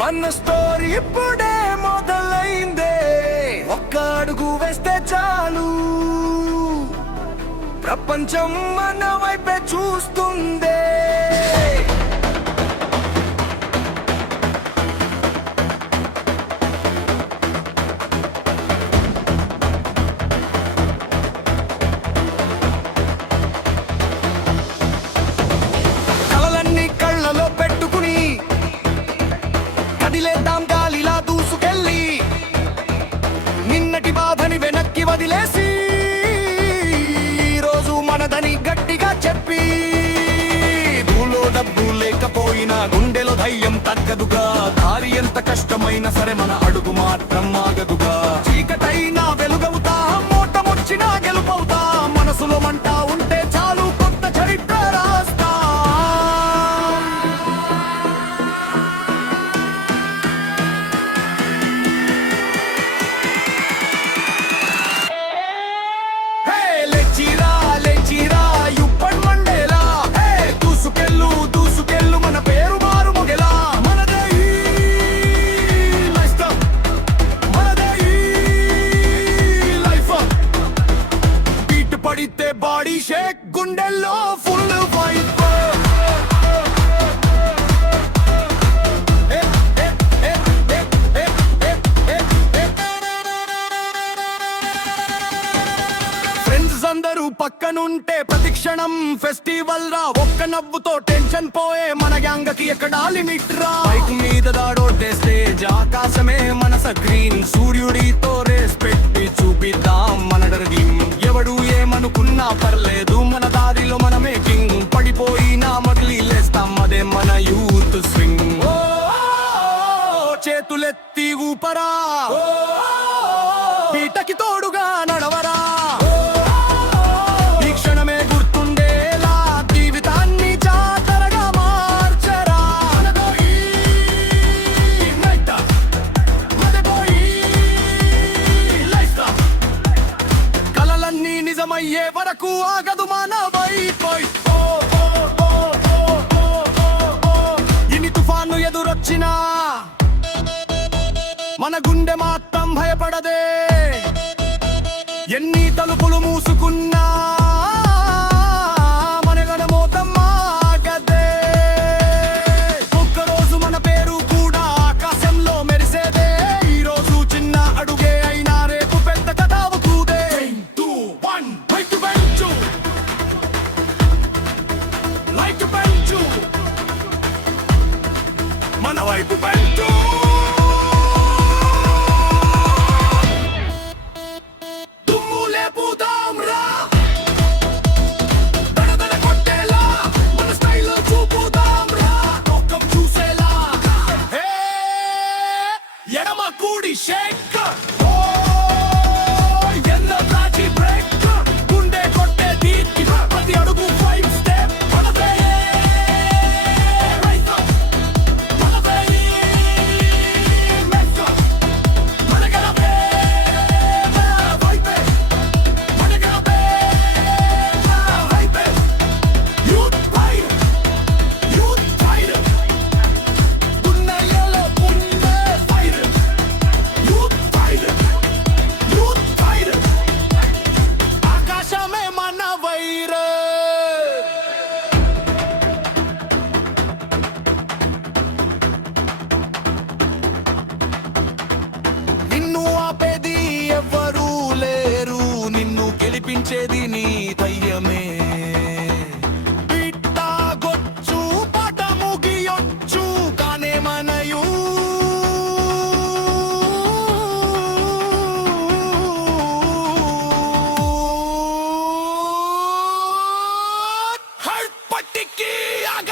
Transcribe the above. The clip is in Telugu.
మన స్టోరీ ఇప్పుడే మొదలైందే, ఒక్క అడుగు వేస్తే చాలు ప్రపంచం మన వైపే చూస్తుందే. కలలన్నీ కళ్ళలో పెట్టుకుని కదిలేద్దాం గాలిలా దూసుకెళ్ళి, నిన్నటి బాధని వెనక్కి వదిలేసి ఈరోజు మనదని గట్టిగా చెప్పి, భూలో డబ్బు లేకపోయినా గుండెలో ధైర్యం తగ్గదుగా, దారి ఎంత కష్టమైనా సరే మన అడుగు మాత్రం ఆగదుగా. చీకటైనా వెలుగవుతాం, మోటమొచ్చినా గెలుపవుతాం, మనసులో మంట ఉంటే చాలు కొత్త చరిత్ర రాస్తాం. లేచిరా యుప్పటి మండేలా, దూసుకెళ్ళు దూసుకెళ్ళు మన పేరు మారు మొగెలా. మనదే ఈ లైఫ్ స్టైల్, మనదే ఈ లైఫ్. బీట్ పడితే బాడీ షేక్, గుండెల్లో ఫుల్ వైఫ్. అందరూ పక్కనుంటే ప్రతిక్షణం ఫెస్టివల్ రా, ఒక్క నవ్వుతో టెన్షన్ పోయే మన గ్యాంగకి ఎక్కడా లిమిట్ రా. బైక్ మీద దాడోటే స్టేజ్, ఆకాశమే మన స్క్రీన్, సూర్యుడితో రేస్ పెట్టి చూపిద్దాం మన డ్రీమ్. ఎవడు ఏమనుకున్నా పర్లేదు, మన దారిలో మనమే కింగ్, పడిపోయినా మగిలి లేస్తాం, అదే మన యూత్ స్వింగ్. చేతులెత్తి ఊపరా, పీటకి తోడుగా నడవరా, నిజమయ్యే వరకు ఆగదు మన వైపు. ఇన్ని తుఫాను ఎదురొచ్చినా మన గుండె మాత్రం భయపడదే, ఎన్ని తలుపులు మూసుకున్నా మన గణమోతం ఆగదే. ఒక్కరోజు మన పేరు కూడా ఆకాశంలో మెరిసేదే, ఈరోజు చిన్న అడుగే అయినా రేపు పెద్ద కథ అవుతుందే. మన వైపు పెంచు, దుమ్ము లేపుదాం రా, దడదడ కొట్టేలా మన స్టైల్లో చూపుదాం రా, లోకం చూసేలా. ఎడమ కూడి షేక్, ఎల్లో రాజీ బ్రేక్, గుండె కొట్టే దీనికి ప్రతి అడుగు 5 స్టెప్. మనదే గెలిపించేది నీ దయ్యమే. పిట్టాగొచ్చు పాట ముగియొచ్చు కానే మనయు, హర్ పట్టికి ఆగ